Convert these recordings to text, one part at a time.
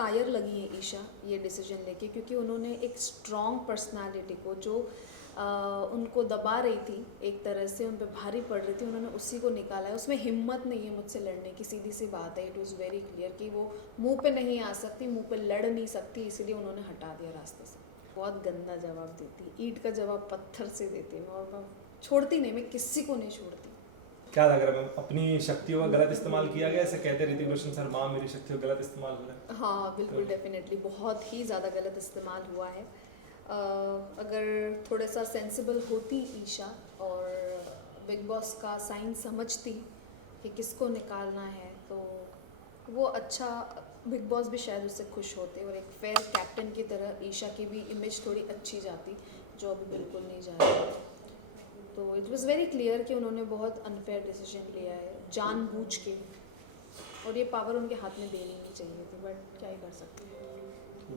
कायर लगी है ईशा ये डिसीजन लेके, क्योंकि उन्होंने एक स्ट्रॉन्ग पर्सनालिटी को जो उनको दबा रही थी, एक तरह से उन पर भारी पड़ रही थी, उन्होंने उसी को निकाला है। उसमें हिम्मत नहीं है मुझसे लड़ने की, सीधी सी बात है। इट वॉज़ वेरी क्लियर कि वो मुंह पे नहीं आ सकती, मुंह पे लड़ नहीं सकती, इसलिए उन्होंने हटा दिया रास्ते से। बहुत गंदा जवाब देती, ईंट का जवाब पत्थर से देती मैं, और मैं छोड़ती नहीं, मैं किसी को नहीं छोड़ती। क्या लग रहा है मैम, अपनी शक्तियों का गलत इस्तेमाल किया गया? ऐसे कहते ऋतिक रोशन सर, माँ मेरी शक्तियों का गलत इस्तेमाल हो रहा है। हाँ बिल्कुल, डेफिनेटली बहुत ही ज़्यादा गलत इस्तेमाल हुआ है। अगर थोड़ा सा सेंसिबल होती ईशा और बिग बॉस का साइन समझती कि किसको निकालना है, तो वो अच्छा, बिग बॉस भी शायद उससे खुश होते और एक फेयर कैप्टन की तरह ईशा की भी इमेज थोड़ी अच्छी जाती, जो अभी बिल्कुल नहीं जा रही है। तो इट वाज़ वेरी क्लियर कि उन्होंने बहुत अनफेयर डिसीजन लिया है जानबूझ के, और ये पावर उनके हाथ में देनी नहीं चाहिए थी, बट क्या ही कर सकते हैं।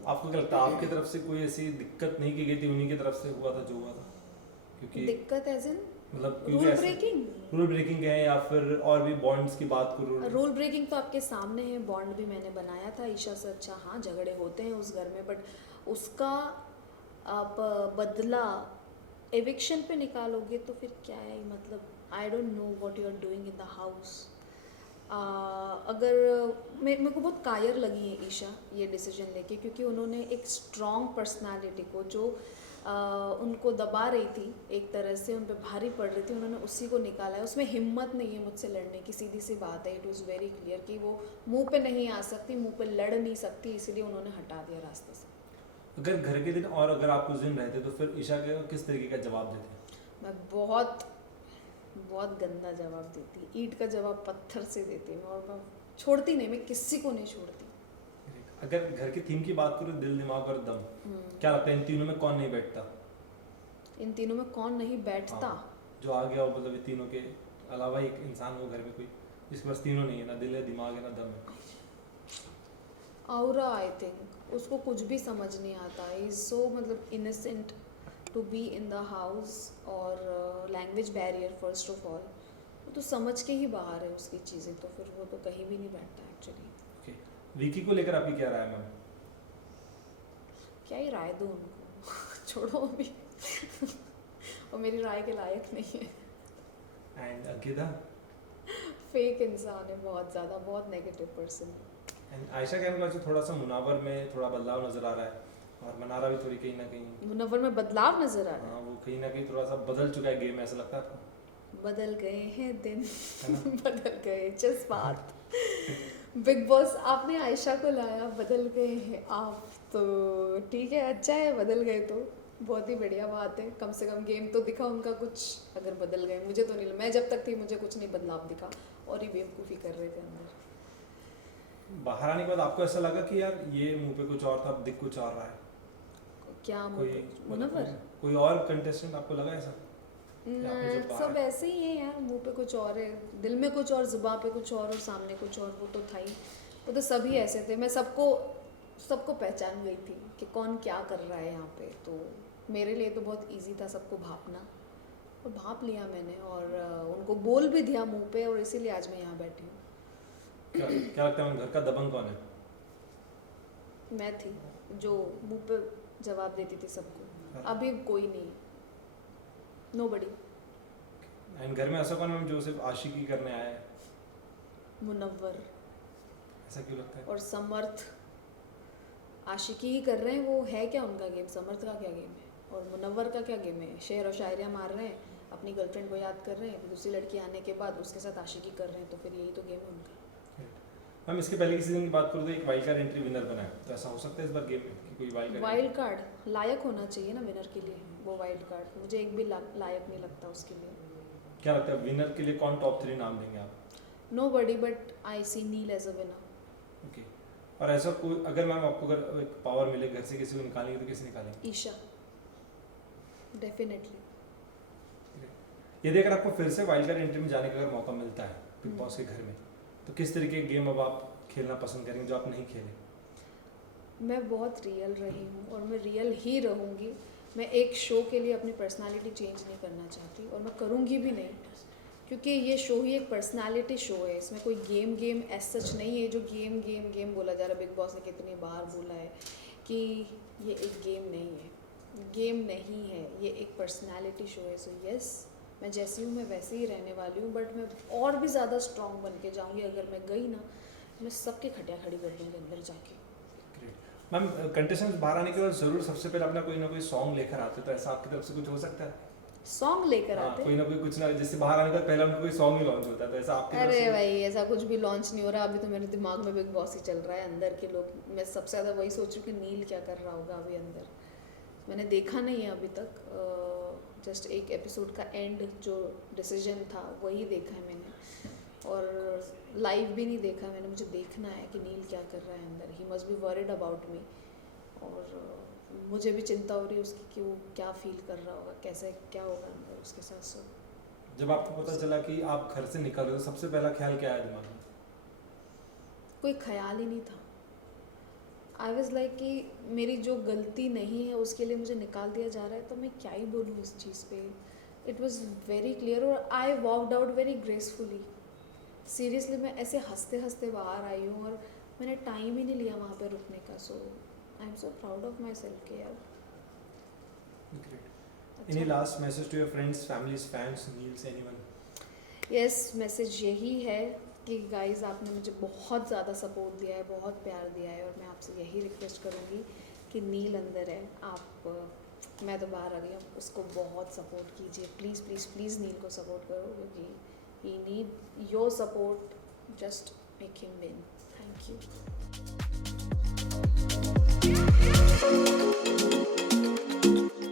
आपको क्या लगता है, आपकी तरफ से कोई ऐसी दिक्कत नहीं की गई थी, उन्हीं की तरफ से हुआ था जो हुआ था? क्योंकि दिक्कत एज इन मतलब रूल ब्रेकिंग, रूल ब्रेकिंग है या फिर और भी बॉन्ड्स की बात करो? रूल ब्रेकिंग तो आपके सामने है, बॉन्ड भी मैंने बनाया था ईशा से। अच्छा हाँ, झगड़े होते हैं उस घर में, बट उसका आप बदला एविक्शन पे निकालोगे तो फिर क्या है मतलब। I don't know what you are doing in the house. अगर मेरे को बहुत कायर लगी है ईशा ये डिसीजन लेके, क्योंकि उन्होंने एक स्ट्रॉन्ग पर्सनालिटी को जो उनको दबा रही थी, एक तरह से उन पर भारी पड़ रही थी, उन्होंने उसी को निकाला है। उसमें हिम्मत नहीं है मुझसे लड़ने की, सीधी सी बात है। इट वॉज़ वेरी क्लियर कि वो मुंह पे नहीं आ सकती, मुंह पे लड़ नहीं सकती, इसलिए उन्होंने हटा दिया रास्ते से। अगर घर के दिन और अगर आप उस दिन रहते तो फिर ईशा के किस तरीके का जवाब देते? मैं बहुत बहुत गंदा जवाब देती, ईंट का जवाब पत्थर से देती मैं, और मैं छोड़ती नहीं, मैं किसी को नहीं छोड़ती। अगर घर की थीम की बात करो, दिल दिमाग और दम, क्या लगता है इन तीनों में कौन नहीं बैठता? इन तीनों में कौन नहीं बैठता? जो आ गया हो, मतलब इन तीनों के अलावा एक इंसान हो घर में कोई जिसके पास तीनों नहीं है, ना दिल है, दिमाग है, ना दम है। औरा, आई थिंक उसको कुछ भी समझ नहीं आता। इज सो मतलब innocent to be in the house, और language barrier first of all, वो तो समझ के ही बाहर है उसकी चीज़ें, तो फिर वो तो कहीं भी नहीं बैठता एक्चुअली। ओके, विकी को लेकर आपकी क्या राय है मैम? क्या ही राय दूँ उनको छोड़ो अभी और मेरी राय के लायक नहीं है। एंड अंकिता? फेक इंसान है बहुत ज़्यादा, बहुत नेगेटिव पर्सन है। एंड आयशा कैम का जो थोड़ा सा मुनावर में थोड़ा बदलाव नजर आ रहा है, और मनारा भी थोड़ी कहीं ना कहीं, मुनव्वर में बदलाव नजर आ रहा है। हाँ वो कहीं ना कहीं थोड़ा सा बदल चुका है गेम, ऐसा लगता है आपको? बदल गए हैं दिन है ना? बदल गए जज्बात। बिग बॉस आपने आयशा को लाया, बदल गए हैं आप, तो ठीक है, अच्छा है, बदल गए तो बहुत ही बढ़िया बात है। कम से कम गेम तो दिखा उनका कुछ, अगर बदल गए। मुझे तो नहीं, मैं जब तक थी मुझे कुछ नहीं बदलाव दिखा, और ही बेवकूफ़ी कर रहे थे अंदर। बाहर आने के बाद आपको ऐसा लगा कि यार ये मुंह पे कुछ और था, अब दिख कुछ और रहा है? क्या कोई मुनव्वर? कोई और कंटेस्टेंट आपको लगा ऐसा? सब ऐसे ही है यार, मुंह पे कुछ और है, दिल में कुछ और, जुबान पे कुछ और सामने कुछ और, वो तो था ही। वो तो सभी ऐसे थे, मैं सबको पहचान गई थी कि कौन क्या कर रहा है यहाँ पे। तो मेरे लिए तो बहुत इजी था सबको भापना, और भाप लिया मैंने, और उनको बोल भी दिया मुंह पे, और इसीलिए आज मैं यहाँ बैठी हूँ। क्या लगता है घर का दबंग कौन है? मैं थी जो मुंह पे जवाब देती थी सबको, अभी कोई नहीं, नोबडी। एंड घर में ऐसा कौन है जो सिर्फ आशिकी करने आया है? मुनव्वर ऐसा क्यों लगता है? और समर्थ आशिकी ही कर रहे हैं, वो है क्या उनका गेम? समर्थ का क्या गेम है और मुनव्वर का क्या गेम है? शेर और शायरियाँ मार रहे हैं, अपनी गर्लफ्रेंड को याद कर रहे हैं, दूसरी लड़की आने के बाद उसके साथ आशिकी कर रहे हैं, तो फिर यही तो गेम है उनका। मैम इसके पहले की सीजन की बात करूँ तो एक वाइल्ड कार्ड एंट्री विनर बना है, तो ऐसा हो सकता है इस बार गेम में कि कोई वाइल्ड कार्ड लायक होना चाहिए ना विनर के लिए, वो वाइल्ड कार्ड मुझे एक भी लायक नहीं लगता उसके लिए। क्या लगता है विनर के लिए कौन टॉप 3 नाम देंगे आप? Nobody, but I see Neel as a winner. Okay, और ऐसा कोई अगर मैम आपको अगर एक पावर मिले घर से किसी को निकालेंगे तो किसे निकालेंगे? ईशा, डेफिनेटली। यदि अगर आपको फिर से वाइल्ड कार्ड एंट्री में जाने का अगर मौका मिलता है बिग बॉस के घर में, तो किस तरीके के गेम अब आप खेलना पसंद करेंगे जो आप नहीं खेले? मैं बहुत रियल रही हूँ और मैं रियल ही रहूँगी। मैं एक शो के लिए अपनी पर्सनालिटी चेंज नहीं करना चाहती, और मैं करूँगी भी नहीं, क्योंकि ये शो ही एक पर्सनालिटी शो है, इसमें कोई गेम एज सच नहीं है जो गेम बोला जा रहा है। बिग बॉस ने कितनी बार बोला है कि ये एक गेम नहीं है, गेम नहीं है, ये एक पर्सनालिटी शो है। सो यस, मैं जैसी हूँ मैं वैसे ही रहने वाली हूँ, बट मैं और भी ज़्यादा स्ट्रॉन्ग बन के जाऊँगी। अगर मैं गई ना, मैं सबके खटिया खड़ी कर दूँगी अंदर जाके। मैम कंटेस्टेंट्स बाहर आने के बाद जरूर सबसे पहले अपना कोई ना कोई सॉन्ग लेकर आते, तो ऐसा आपकी तरफ से कुछ हो सकता है? सॉन्ग लेकर हाँ, आते? कोई ना कोई कुछ ना, जैसे बाहर आने के बाद पहला उनका कोई सॉन्ग ही लॉन्च होता है, तो ऐसा आपकी तरफ अरे से? भाई ऐसा कुछ भी लॉन्च नहीं हो रहा अभी, तो मेरे दिमाग में बिग बॉस ही चल रहा है। अंदर के लोग, मैं सबसे ज़्यादा वही सोच रही हूँ कि नील क्या कर रहा होगा अभी अंदर। मैंने देखा नहीं है अभी तक, जस्ट एक एपिसोड का एंड जो डिसीजन था वही देखा है मैंने, और लाइव भी नहीं देखा मैंने। मुझे देखना है कि नील क्या कर रहा है अंदर। He must be worried about me, और मुझे भी चिंता हो रही है उसकी कि वो क्या फील कर रहा होगा, कैसे क्या होगा अंदर उसके साथ। सो जब आपको पता चला कि आप घर से निकल रहे हो, सबसे पहला ख्याल क्या आया दिमाग में? कोई ख्याल ही नहीं था। आई वॉज लाइक कि मेरी जो गलती नहीं है उसके लिए मुझे निकाल दिया जा रहा है, तो मैं क्या ही बोलूँ इस चीज़ पे। इट वॉज वेरी क्लियर, और I walked out very gracefully. Seriously मैं ऐसे हंसते हंसते बाहर आई हूँ, और मैंने टाइम ही नहीं लिया वहाँ पे रुकने का। So I am so proud of myself के यार। Any last message to your friends, families, fans, Neels, anyone? Yes, message यही है कि गाइस आपने मुझे बहुत ज़्यादा सपोर्ट दिया है, बहुत प्यार दिया है, और मैं आपसे यही रिक्वेस्ट करूँगी कि नील अंदर है, आप मैं तो बाहर आ गई हूँ, उसको बहुत सपोर्ट कीजिए। प्लीज़ प्लीज़ प्लीज़ नील को सपोर्ट करो, क्योंकि he need your support. Just make him win. Thank you.